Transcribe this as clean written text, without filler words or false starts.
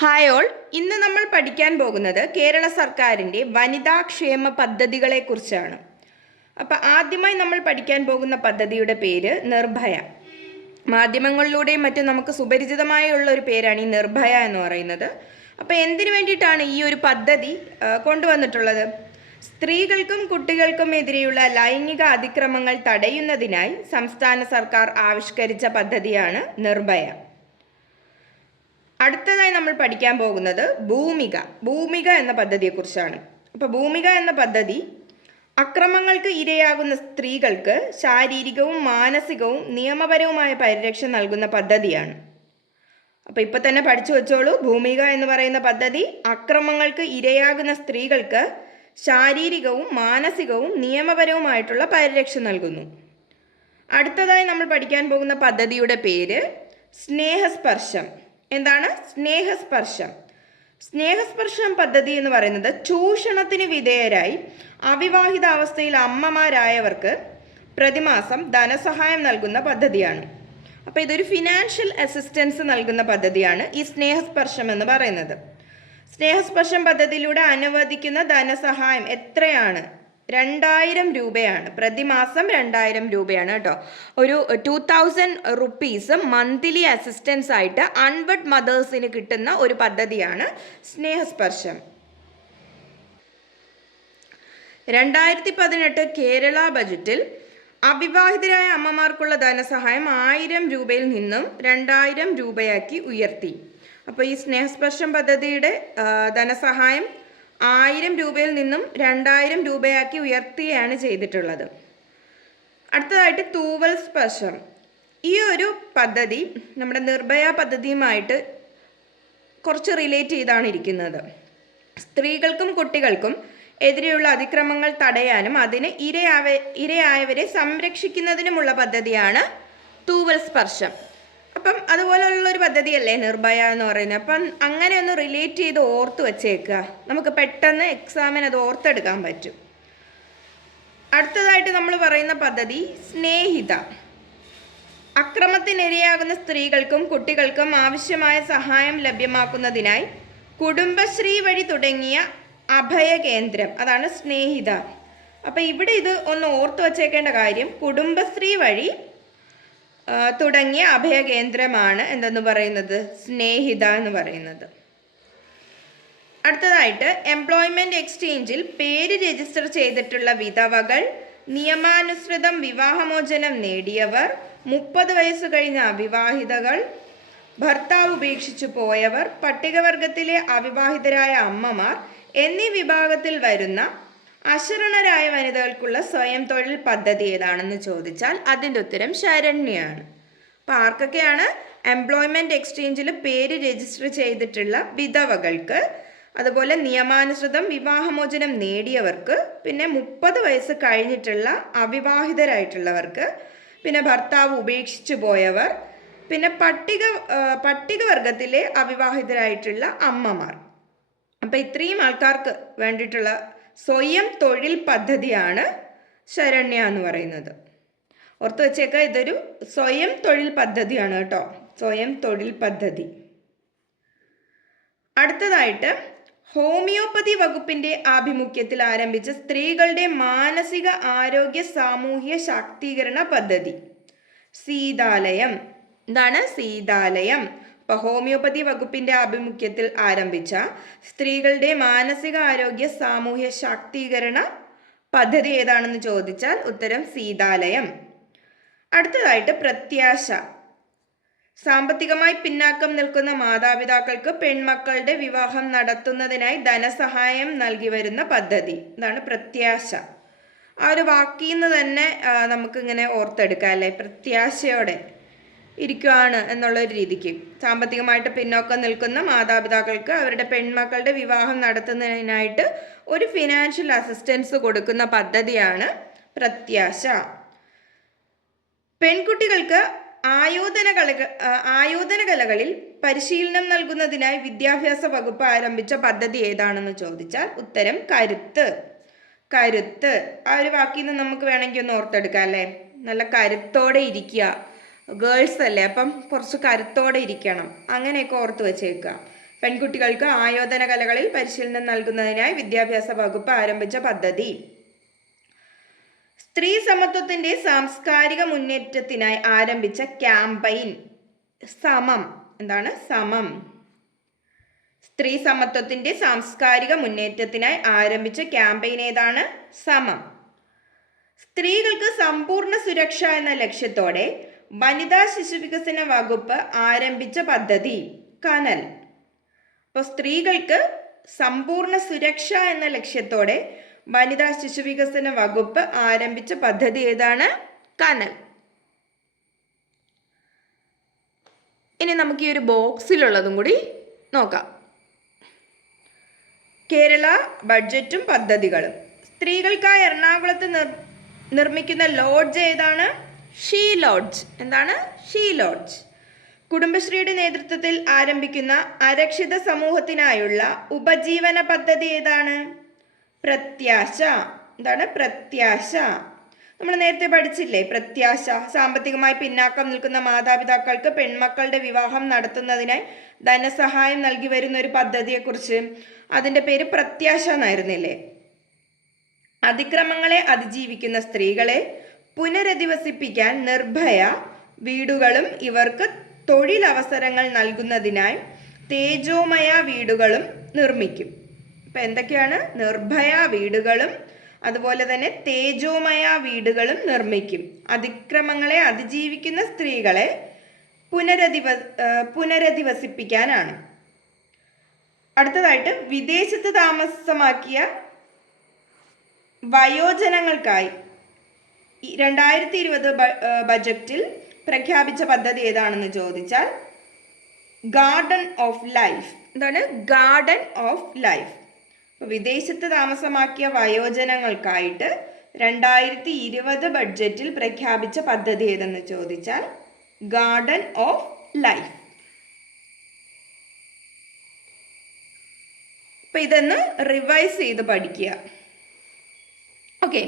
Hi all, ഇന്ന് നമ്മൾ പഠിക്കാൻ പോകുന്നത് കേരള സർക്കാരിൻ്റെ വനിതാക്ഷേമ പദ്ധതികളെക്കുറിച്ചാണ്. അപ്പം ആദ്യമായി നമ്മൾ പഠിക്കാൻ പോകുന്ന പദ്ധതിയുടെ പേര് നിർഭയ. മാധ്യമങ്ങളിലൂടെയും മറ്റും നമുക്ക് സുപരിചിതമായുള്ള ഒരു പേരാണ് ഈ നിർഭയ എന്ന് പറയുന്നത്. അപ്പം എന്തിനു വേണ്ടിയിട്ടാണ് ഈ ഒരു പദ്ധതി കൊണ്ടുവന്നിട്ടുള്ളത്? സ്ത്രീകൾക്കും കുട്ടികൾക്കും എതിരെയുള്ള ലൈംഗിക അതിക്രമങ്ങൾ തടയുന്നതിനായി സംസ്ഥാന സർക്കാർ ആവിഷ്കരിച്ച പദ്ധതിയാണ് നിർഭയ. അടുത്തതായി നമ്മൾ പഠിക്കാൻ പോകുന്നത് ഭൂമിക എന്ന പദ്ധതിയെക്കുറിച്ചാണ്. അപ്പോൾ ഭൂമിക എന്ന പദ്ധതി അക്രമങ്ങൾക്ക് ഇരയാകുന്ന സ്ത്രീകൾക്ക് ശാരീരികവും മാനസികവും നിയമപരവുമായ പരിരക്ഷ നൽകുന്ന പദ്ധതിയാണ്. അപ്പോൾ ഇപ്പോൾ തന്നെ പഠിച്ചു വെച്ചോളൂ, ഭൂമിക എന്ന് പറയുന്ന പദ്ധതി അക്രമങ്ങൾക്ക് ഇരയാകുന്ന സ്ത്രീകൾക്ക് ശാരീരികവും മാനസികവും നിയമപരവുമായിട്ടുള്ള പരിരക്ഷ നൽകുന്നു. അടുത്തതായി നമ്മൾ പഠിക്കാൻ പോകുന്ന പദ്ധതിയുടെ പേര് സ്നേഹസ്പർശം. എന്താണ് സ്നേഹസ്പർശം പദ്ധതി എന്ന് പറയുന്നത് ചൂഷണത്തിന് വിധേയരായി അവിവാഹിതാവസ്ഥയിൽ അമ്മമാരായവർക്ക് പ്രതിമാസം ധനസഹായം നൽകുന്ന പദ്ധതിയാണ്. അപ്പോൾ ഇതൊരു ഫിനാൻഷ്യൽ അസിസ്റ്റൻസ് നൽകുന്ന പദ്ധതിയാണ് ഈ സ്നേഹസ്പർശം എന്ന് പറയുന്നത്. സ്നേഹസ്പർശം പദ്ധതിയിലൂടെ അനുവദിക്കുന്ന ധനസഹായം എത്രയാണ്? 2000 രൂപയാണ്. പ്രതിമാസം 2000 രൂപയാണ് കേട്ടോ. ഒരു 2000 റുപ്പീസ് മന്ത്ലി അസിസ്റ്റൻസ് ആയിട്ട് അൺവെഡ് മദേഴ്സിന് കിട്ടുന്ന ഒരു പദ്ധതിയാണ് സ്നേഹസ്പർശം. 2018 കേരള ബജറ്റിൽ അവിവാഹിതരായ അമ്മമാർക്കുള്ള ധനസഹായം 1000 രൂപയിൽ നിന്നും 2000 രൂപയാക്കി ഉയർത്തി. അപ്പോൾ ഈ സ്നേഹസ്പർശം പദ്ധതിയുടെ ധനസഹായം 1000 രൂപയിൽ നിന്നും 2000 രൂപയാക്കി ഉയർത്തുകയാണ് ചെയ്തിട്ടുള്ളത്. അടുത്തതായിട്ട് തൂവൽ സ്പർശം. ഈ ഒരു പദ്ധതി നമ്മുടെ നിർഭയ പദ്ധതിയുമായിട്ട് കുറച്ച് റിലേറ്റ് ചെയ്താണ് ഇരിക്കുന്നത്. സ്ത്രീകൾക്കും കുട്ടികൾക്കും എതിരെയുള്ള അതിക്രമങ്ങൾ തടയാനും അതിന് ഇരയായവരെ സംരക്ഷിക്കുന്നതിനുമുള്ള പദ്ധതിയാണ് തൂവൽ സ്പർശം. അപ്പം അതുപോലുള്ളൊരു പദ്ധതിയല്ലേ നിർഭയ എന്ന് പറയുന്നത്. അപ്പം അങ്ങനെ ഒന്ന് റിലേറ്റ് ചെയ്ത് ഓർത്ത് വെച്ചേക്കുക, നമുക്ക് പെട്ടെന്ന് എക്സാമിന് അത് ഓർത്തെടുക്കാൻ പറ്റും. അടുത്തതായിട്ട് നമ്മൾ പറയുന്ന പദ്ധതി സ്നേഹിത. അക്രമത്തിനിരയാകുന്ന സ്ത്രീകൾക്കും കുട്ടികൾക്കും ആവശ്യമായ സഹായം ലഭ്യമാക്കുന്നതിനായി കുടുംബശ്രീ വഴി തുടങ്ങിയ അഭയകേന്ദ്രം, അതാണ് സ്നേഹിത. അപ്പം ഇവിടെ ഇത് ഒന്ന് ഓർത്ത് വച്ചേക്കേണ്ട കാര്യം, കുടുംബശ്രീ വഴി തുടങ്ങിയ അഭയകേന്ദ്രമാണ് എന്തെന്ന് പറയുന്നത്, സ്നേഹിത എന്ന് പറയുന്നത്. അടുത്തതായിട്ട് എംപ്ലോയ്മെന്റ് എക്സ്ചേഞ്ചിൽ പേര് രജിസ്റ്റർ ചെയ്തിട്ടുള്ള വിധവകൾ, നിയമാനുസൃതം വിവാഹമോചനം നേടിയവർ, 30 വയസ്സ് കഴിഞ്ഞ അവിവാഹിതകൾ, ഭർത്താവ് ഉപേക്ഷിച്ചു പോയവർ, പട്ടികവർഗത്തിലെ അവിവാഹിതരായ അമ്മമാർ എന്നീ വിഭാഗത്തിൽ വരുന്ന അശരണരായ വനിതകൾക്കുള്ള സ്വയം തൊഴിൽ പദ്ധതി ഏതാണെന്ന് ചോദിച്ചാൽ അതിൻ്റെ ഉത്തരം ശരണ്യാണ്. അപ്പോൾ ആർക്കൊക്കെയാണ്? എംപ്ലോയ്മെൻറ്റ് എക്സ്ചേഞ്ചിൽ പേര് രജിസ്റ്റർ ചെയ്തിട്ടുള്ള വിധവകൾക്ക്, അതുപോലെ നിയമാനുസൃതം വിവാഹമോചനം നേടിയവർക്ക്, പിന്നെ 30 വയസ്സ് കഴിഞ്ഞിട്ടുള്ള അവിവാഹിതരായിട്ടുള്ളവർക്ക്, പിന്നെ ഭർത്താവ് ഉപേക്ഷിച്ചു പോയവർ, പിന്നെ പട്ടികവർഗത്തിലെ അവിവാഹിതരായിട്ടുള്ള അമ്മമാർ. അപ്പോൾ ഇത്രയും ആൾക്കാർക്ക് വേണ്ടിയിട്ടുള്ള സ്വയം തൊഴിൽ പദ്ധതിയാണ് ശരണ്യ എന്ന് പറയുന്നത്. ഓർത്ത് വെച്ചേക്കുക, ഇതൊരു സ്വയം തൊഴിൽ പദ്ധതിയാണ് കേട്ടോ, സ്വയം തൊഴിൽ പദ്ധതി. അടുത്തതായിട്ട് ഹോമിയോപ്പതി വകുപ്പിൻ്റെ ആഭിമുഖ്യത്തിൽ ആരംഭിച്ച സ്ത്രീകളുടെ മാനസിക ആരോഗ്യ സാമൂഹ്യ ശാക്തീകരണ പദ്ധതി സീതാലയം. എന്താണ് സീതാലയം? ഇപ്പോൾ ഹോമിയോപ്പതി വകുപ്പിൻ്റെ ആഭിമുഖ്യത്തിൽ ആരംഭിച്ച സ്ത്രീകളുടെ മാനസിക ആരോഗ്യ സാമൂഹ്യ ശാക്തീകരണ പദ്ധതി ഏതാണെന്ന് ചോദിച്ചാൽ ഉത്തരം സീതാലയം. അടുത്തതായിട്ട് പ്രത്യാശ. സാമ്പത്തികമായി പിന്നാക്കം നിൽക്കുന്ന മാതാപിതാക്കൾക്ക് പെൺമക്കളുടെ വിവാഹം നടത്തുന്നതിനായി ധനസഹായം നൽകി വരുന്ന പദ്ധതി. ഇതാണ് പ്രത്യാശ. ആ ഒരു വാക്കിൽ നിന്ന് തന്നെ നമുക്കിങ്ങനെ ഓർത്തെടുക്കാം അല്ലേ, പ്രത്യാശയോടെ ഇരിക്കുകയാണ് എന്നുള്ളൊരു രീതിക്ക്. സാമ്പത്തികമായിട്ട് പിന്നോക്കം നിൽക്കുന്ന മാതാപിതാക്കൾക്ക് അവരുടെ പെൺമക്കളുടെ വിവാഹം നടത്തുന്നതിനായിട്ട് ഒരു ഫിനാൻഷ്യൽ അസിസ്റ്റൻസ് കൊടുക്കുന്ന പദ്ധതിയാണ് പ്രത്യാശ. പെൺകുട്ടികൾക്ക് ആയോധന കലകളിൽ പരിശീലനം നൽകുന്നതിനായി വിദ്യാഭ്യാസ വകുപ്പ് ആരംഭിച്ച പദ്ധതി ഏതാണെന്ന് ചോദിച്ചാൽ ഉത്തരം കരുത്ത്. ആ ഒരു വാക്കിൽ നിന്ന് നമുക്ക് വേണമെങ്കിൽ ഒന്ന് ഓർത്തെടുക്കാം അല്ലേ, നല്ല കരുത്തോടെ ഇരിക്കുക, ഗേൾസ് അല്ലേ, അപ്പം കുറച്ച് കരുത്തോടെ ഇരിക്കണം, അങ്ങനെയൊക്കെ ഓർത്ത് വെച്ചേക്കുക. പെൺകുട്ടികൾക്ക് ആയോധന കലകളിൽ പരിശീലനം നൽകുന്നതിനായി വിദ്യാഭ്യാസ വകുപ്പ് ആരംഭിച്ച പദ്ധതി. സ്ത്രീ സമത്വത്തിന്റെ സാംസ്കാരിക മുന്നേറ്റത്തിനായി ആരംഭിച്ച ക്യാമ്പയിൻ സമം. എന്താണ് സമം? സ്ത്രീ സമത്വത്തിന്റെ സാംസ്കാരിക മുന്നേറ്റത്തിനായി ആരംഭിച്ച ക്യാമ്പയിൻ ഏതാണ്? സമം. സ്ത്രീകൾക്ക് സമ്പൂർണ്ണ സുരക്ഷ എന്ന ലക്ഷ്യത്തോടെ വനിതാ ശിശുവികസന വകുപ്പ് ആരംഭിച്ച പദ്ധതി കനൽ. അപ്പോൾ സ്ത്രീകൾക്ക് സമ്പൂർണ്ണ സുരക്ഷ എന്ന ലക്ഷ്യത്തോടെ വനിതാ ശിശുവികസന വകുപ്പ് ആരംഭിച്ച പദ്ധതി ഏതാണ്? കനൽ. ഇനി നമുക്ക് ഈ ഒരു ബോക്സിലുള്ളതും കൂടി നോക്കാം. കേരള ബഡ്ജറ്റും പദ്ധതികളും. സ്ത്രീകൾക്കായി എറണാകുളത്ത് നിർമ്മിക്കുന്ന ലോഡ്ജ് ഏതാണ്? She lodge. എന്താണ്? She lodge. കുടുംബശ്രീയുടെ നേതൃത്വത്തിൽ ആരംഭിക്കുന്ന അരക്ഷിത സമൂഹത്തിനായുള്ള ഉപജീവന പദ്ധതി ഏതാണ്? പ്രത്യാശ. എന്താണ്? പ്രത്യാശ. നമ്മൾ നേരത്തെ പഠിച്ചില്ലേ പ്രത്യാശ. സാമ്പത്തികമായി പിന്നാക്കം നിൽക്കുന്ന മാതാപിതാക്കൾക്ക് പെൺമക്കളുടെ വിവാഹം നടത്തുന്നതിനായി ധനസഹായം നൽകി വരുന്ന ഒരു പദ്ധതിയെക്കുറിച്ച്. അതിൻ്റെ പേര് പ്രത്യാശ എന്നായിരുന്നില്ലേ? അതിക്രമങ്ങളെ അതിജീവിക്കുന്ന സ്ത്രീകളെ പുനരധിവസിപ്പിക്കാൻ നിർഭയ വീടുകളും ഇവർക്ക് തൊഴിലവസരങ്ങൾ നൽകുന്നതിനായി തേജോമയ വീടുകളും നിർമ്മിക്കും. ഇപ്പം എന്തൊക്കെയാണ്? നിർഭയ വീടുകളും അതുപോലെ തന്നെ തേജോമയ വീടുകളും നിർമ്മിക്കും. അതിക്രമങ്ങളെ അതിജീവിക്കുന്ന സ്ത്രീകളെ പുനരധിവസിപ്പിക്കാനാണ്. അടുത്തതായിട്ട് വിദേശത്ത് താമസമാക്കിയ വയോജനങ്ങൾക്കായി 2020 ബജറ്റിൽ പ്രഖ്യാപിച്ച പദ്ധതി ഏതാണെന്ന് ചോദിച്ചാൽ ഗാർഡൻ ഓഫ് ലൈഫ്. എന്താണ്? Garden of life. വിദേശത്ത് താമസമാക്കിയ വയോജനങ്ങൾക്കായിട്ട് 2020 ബഡ്ജറ്റിൽ പ്രഖ്യാപിച്ച പദ്ധതി ഏതെന്ന് ചോദിച്ചാൽ ഗാർഡൻ ഓഫ് ലൈഫ്. അപ്പം ഇതൊന്ന് റിവൈസ് ചെയ്ത് പഠിക്കുക. ഓക്കെ.